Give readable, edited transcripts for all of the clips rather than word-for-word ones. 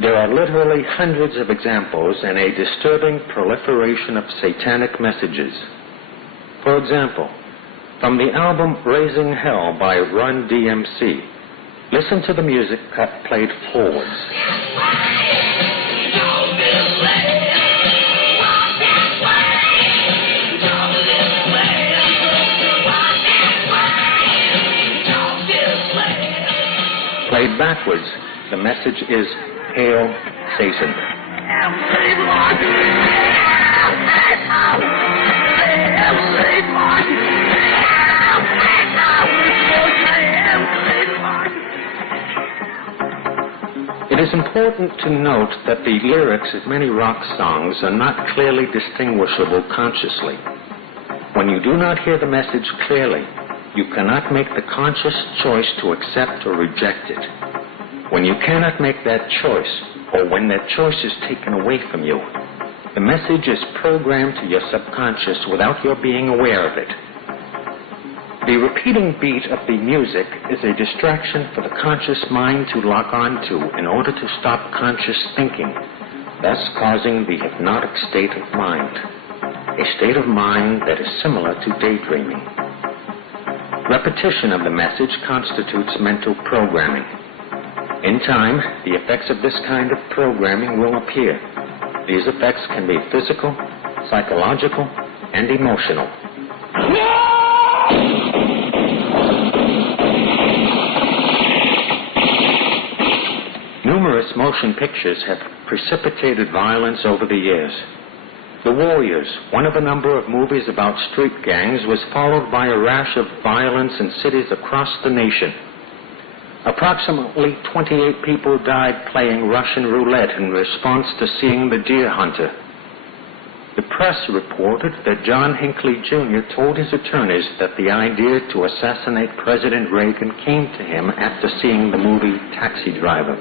There are literally hundreds of examples and a disturbing proliferation of satanic messages. For example, from the album Raising Hell by Run DMC, listen to the music cut played forwards. Played backwards, the message is, Hail Satan. It is important to note that the lyrics of many rock songs are not clearly distinguishable consciously. When you do not hear the message clearly, you cannot make the conscious choice to accept or reject it. When you cannot make that choice, or when that choice is taken away from you, the message is programmed to your subconscious without your being aware of it. The repeating beat of the music is a distraction for the conscious mind to lock onto in order to stop conscious thinking, thus causing the hypnotic state of mind, a state of mind that is similar to daydreaming. Repetition of the message constitutes mental programming. In time, the effects of this kind of programming will appear. These effects can be physical, psychological, and emotional. Numerous motion pictures have precipitated violence over the years. The Warriors, one of a number of movies about street gangs, was followed by a rash of violence in cities across the nation. Approximately 28 people died playing Russian roulette in response to seeing The Deer Hunter. The press reported that John Hinckley Jr. told his attorneys that the idea to assassinate President Reagan came to him after seeing the movie Taxi Driver.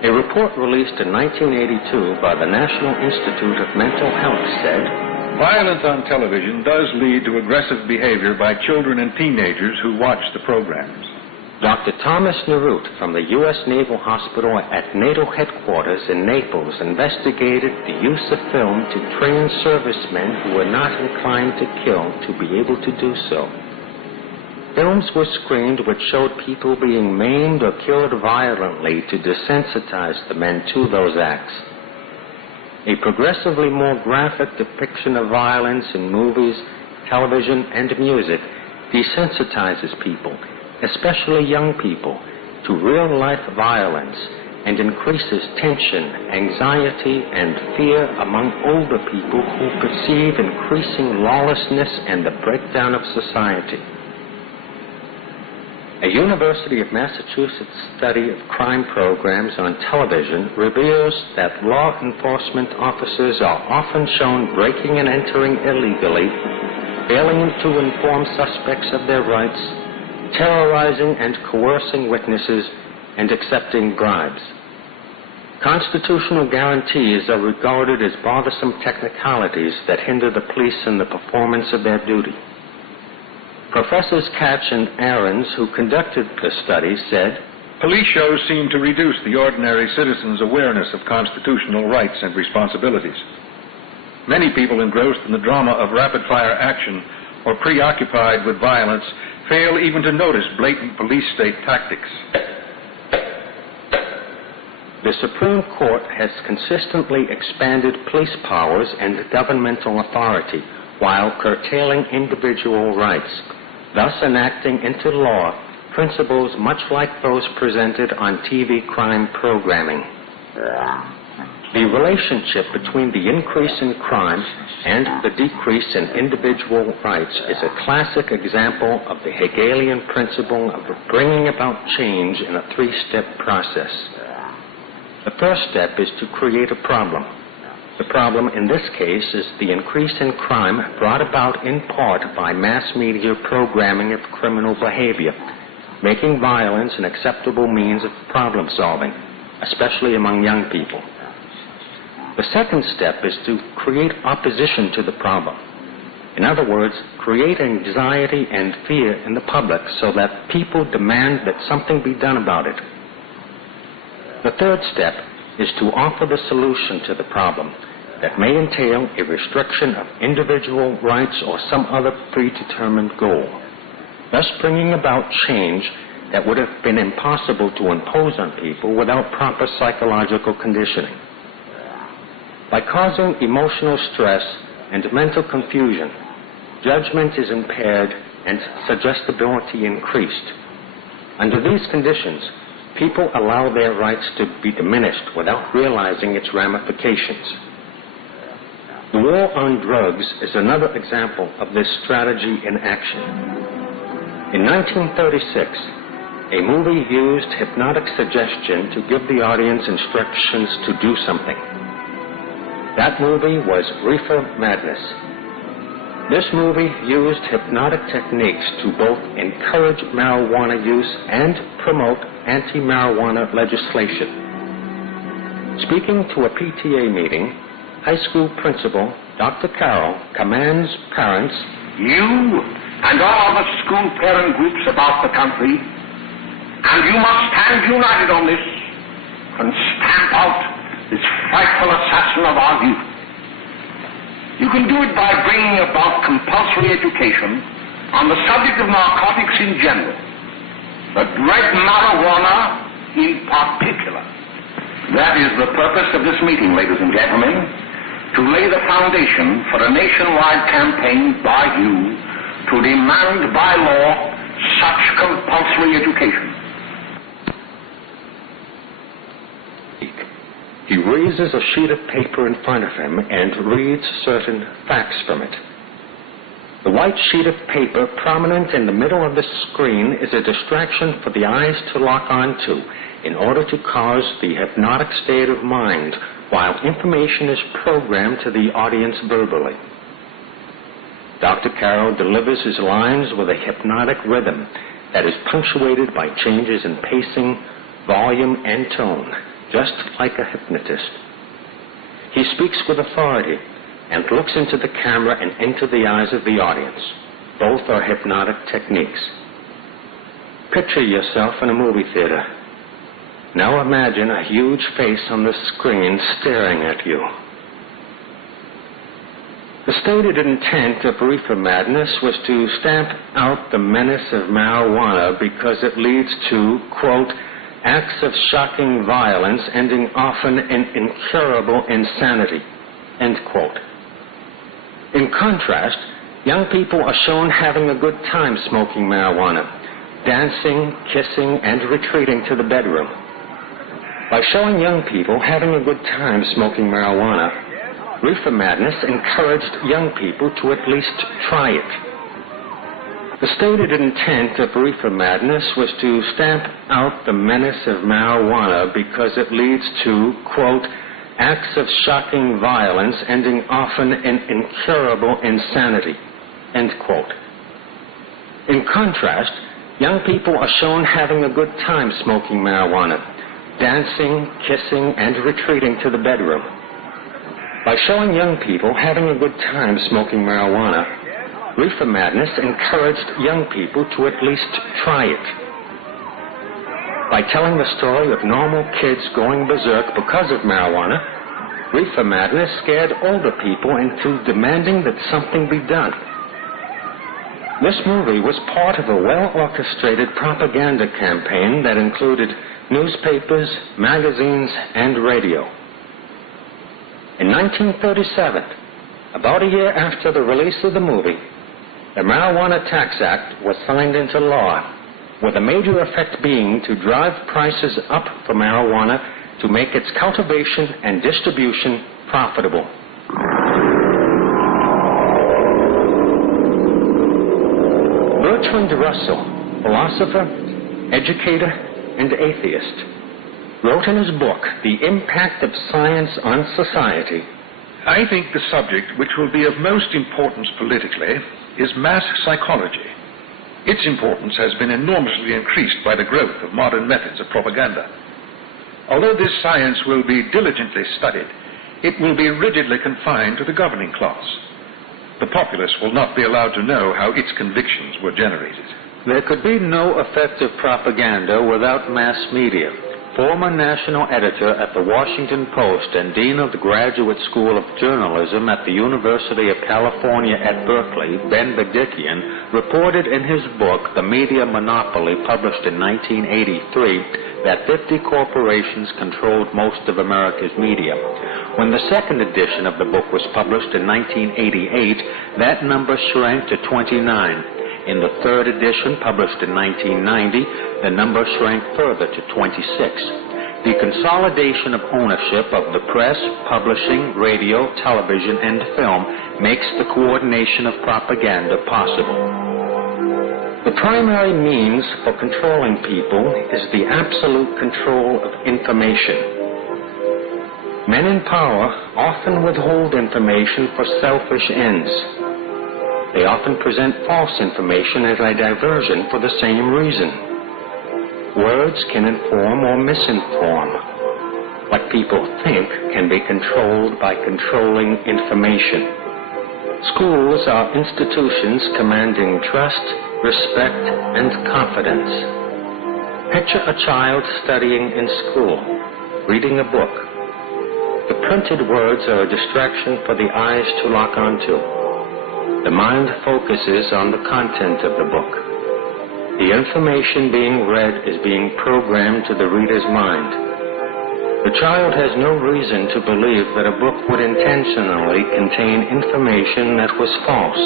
A report released in 1982 by the National Institute of Mental Health said, violence on television does lead to aggressive behavior by children and teenagers who watch the programs. Dr. Thomas Narut from the U.S. Naval Hospital at NATO headquarters in Naples investigated the use of film to train servicemen who were not inclined to kill to be able to do so. Films were screened which showed people being maimed or killed violently to desensitize the men to those acts. A progressively more graphic depiction of violence in movies, television, and music desensitizes people, especially young people, to real-life violence and increases tension, anxiety, and fear among older people who perceive increasing lawlessness and the breakdown of society. A University of Massachusetts study of crime programs on television reveals that law enforcement officers are often shown breaking and entering illegally, failing to inform suspects of their rights, terrorizing and coercing witnesses, and accepting bribes. Constitutional guarantees are regarded as bothersome technicalities that hinder the police in the performance of their duty. Professors Katch and Ahrens, who conducted the study, said, police shows seem to reduce the ordinary citizen's awareness of constitutional rights and responsibilities. Many people engrossed in the drama of rapid-fire action or preoccupied with violence fail even to notice blatant police state tactics. The Supreme Court has consistently expanded police powers and governmental authority while curtailing individual rights, thus enacting into law principles much like those presented on TV crime programming. The relationship between the increase in crime and the decrease in individual rights is a classic example of the Hegelian principle of bringing about change in a three-step process. The first step is to create a problem. The problem in this case is the increase in crime brought about in part by mass media programming of criminal behavior, making violence an acceptable means of problem solving, especially among young people. The second step is to create opposition to the problem. In other words, create anxiety and fear in the public so that people demand that something be done about it. The third step is to offer the solution to the problem that may entail a restriction of individual rights or some other predetermined goal, thus bringing about change that would have been impossible to impose on people without proper psychological conditioning. By causing emotional stress and mental confusion, judgment is impaired and suggestibility increased. Under these conditions, people allow their rights to be diminished without realizing its ramifications. The war on drugs is another example of this strategy in action. In 1936, a movie used hypnotic suggestion to give the audience instructions to do something. That movie was Reefer Madness. This movie used hypnotic techniques to both encourage marijuana use and promote anti-marijuana legislation. Speaking to a PTA meeting, high school principal Dr. Carroll commands parents, "You and all the school parent groups about the country, and you must stand united on this and stamp out this frightful assassin of our youth. You can do it by bringing about compulsory education on the subject of narcotics in general, but red marijuana in particular. That is the purpose of this meeting, ladies and gentlemen, to lay the foundation for a nationwide campaign by you to demand by law such compulsory education." He raises a sheet of paper in front of him and reads certain facts from it. The white sheet of paper prominent in the middle of the screen is a distraction for the eyes to lock onto in order to cause the hypnotic state of mind while information is programmed to the audience verbally. Dr. Carroll delivers his lines with a hypnotic rhythm that is punctuated by changes in pacing, volume, and tone, just like a hypnotist. He speaks with authority and looks into the camera and into the eyes of the audience. Both are hypnotic techniques. Picture yourself in a movie theater. Now imagine a huge face on the screen staring at you. The stated intent of Reefer Madness was to stamp out the menace of marijuana because it leads to, quote, acts of shocking violence ending often in incurable insanity, end quote. In contrast, young people are shown having a good time smoking marijuana, dancing, kissing, and retreating to the bedroom. By showing young people having a good time smoking marijuana, Reefer Madness encouraged young people to at least try it. The stated intent of Reefer Madness was to stamp out the menace of marijuana because it leads to, quote, acts of shocking violence ending often in incurable insanity, end quote. In contrast, young people are shown having a good time smoking marijuana, dancing, kissing, and retreating to the bedroom. By showing young people having a good time smoking marijuana, Reefer Madness encouraged young people to at least try it. By telling the story of normal kids going berserk because of marijuana, Reefer Madness scared older people into demanding that something be done. This movie was part of a well-orchestrated propaganda campaign that included newspapers, magazines, and radio. In 1937, about a year after the release of the movie, the Marijuana Tax Act was signed into law, with a major effect being to drive prices up for marijuana to make its cultivation and distribution profitable. Bertrand Russell, philosopher, educator, and atheist, wrote in his book, The Impact of Science on Society, I think the subject which will be of most importance politically is mass psychology. Its importance has been enormously increased by the growth of modern methods of propaganda. Although this science will be diligently studied, it will be rigidly confined to the governing class. The populace will not be allowed to know how its convictions were generated. There could be no effective propaganda without mass media, former national editor at the Washington Post and dean of the Graduate School of Journalism at the University of California at Berkeley, Ben Bedikian, reported in his book, The Media Monopoly, published in 1983, that 50 corporations controlled most of America's media. When the second edition of the book was published in 1988, that number shrank to 29. In the third edition, published in 1990, the number shrank further to 26. The consolidation of ownership of the press, publishing, radio, television, and film makes the coordination of propaganda possible. The primary means for controlling people is the absolute control of information. Men in power often withhold information for selfish ends. They often present false information as a diversion for the same reason. Words can inform or misinform. What people think can be controlled by controlling information. Schools are institutions commanding trust, respect, and confidence. Picture a child studying in school, reading a book. The printed words are a distraction for the eyes to lock onto. The mind focuses on the content of the book. The information being read is being programmed to the reader's mind. The child has no reason to believe that a book would intentionally contain information that was false,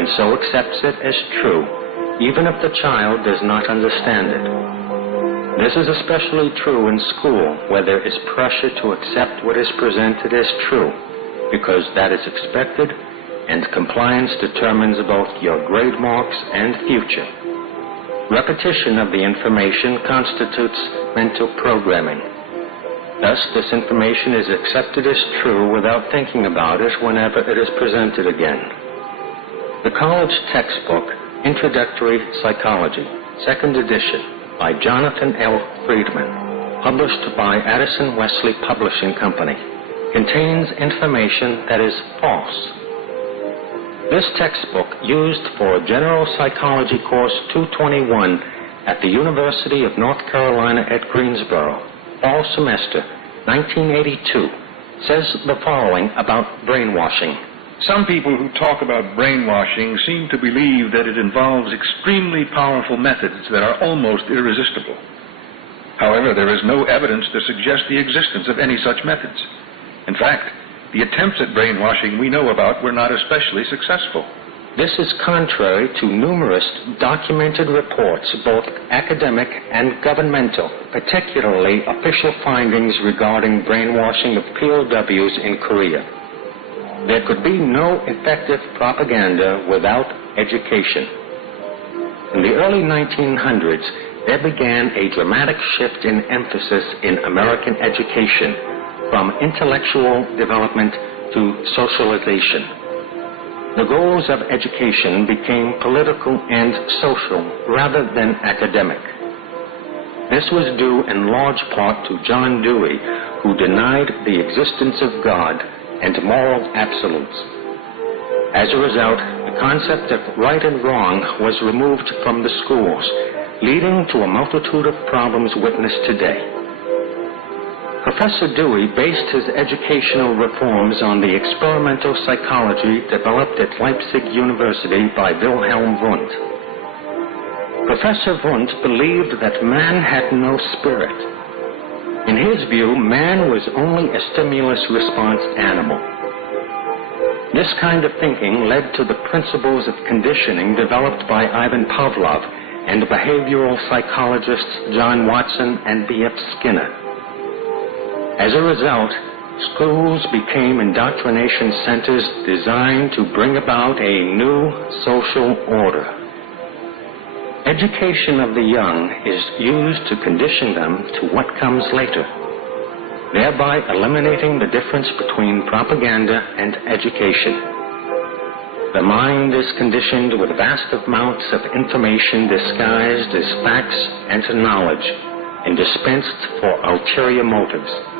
and so accepts it as true, even if the child does not understand it. This is especially true in school, where there is pressure to accept what is presented as true, because that is expected, and compliance determines both your grade marks and future. Repetition of the information constitutes mental programming. Thus, this information is accepted as true without thinking about it whenever it is presented again. The college textbook, Introductory Psychology, 2nd edition, by Jonathan L. Friedman, published by Addison Wesley Publishing Company, contains information that is false. This textbook, used for General Psychology Course 221 at the University of North Carolina at Greensboro, fall semester 1982, says the following about brainwashing. Some people who talk about brainwashing seem to believe that it involves extremely powerful methods that are almost irresistible. However, there is no evidence to suggest the existence of any such methods. In fact, the attempts at brainwashing we know about were not especially successful. This is contrary to numerous documented reports, both academic and governmental, particularly official findings regarding brainwashing of POWs in Korea. There could be no effective propaganda without education. In the early 1900s, there began a dramatic shift in emphasis in American education, from intellectual development to socialization. The goals of education became political and social rather than academic. This was due in large part to John Dewey, who denied the existence of God and moral absolutes. As a result, the concept of right and wrong was removed from the schools, leading to a multitude of problems witnessed today. Professor Dewey based his educational reforms on the experimental psychology developed at Leipzig University by Wilhelm Wundt. Professor Wundt believed that man had no spirit. In his view, man was only a stimulus-response animal. This kind of thinking led to the principles of conditioning developed by Ivan Pavlov and behavioral psychologists John Watson and B.F. Skinner. As a result, schools became indoctrination centers designed to bring about a new social order. Education of the young is used to condition them to what comes later, thereby eliminating the difference between propaganda and education. The mind is conditioned with vast amounts of information disguised as facts and knowledge and dispensed for ulterior motives.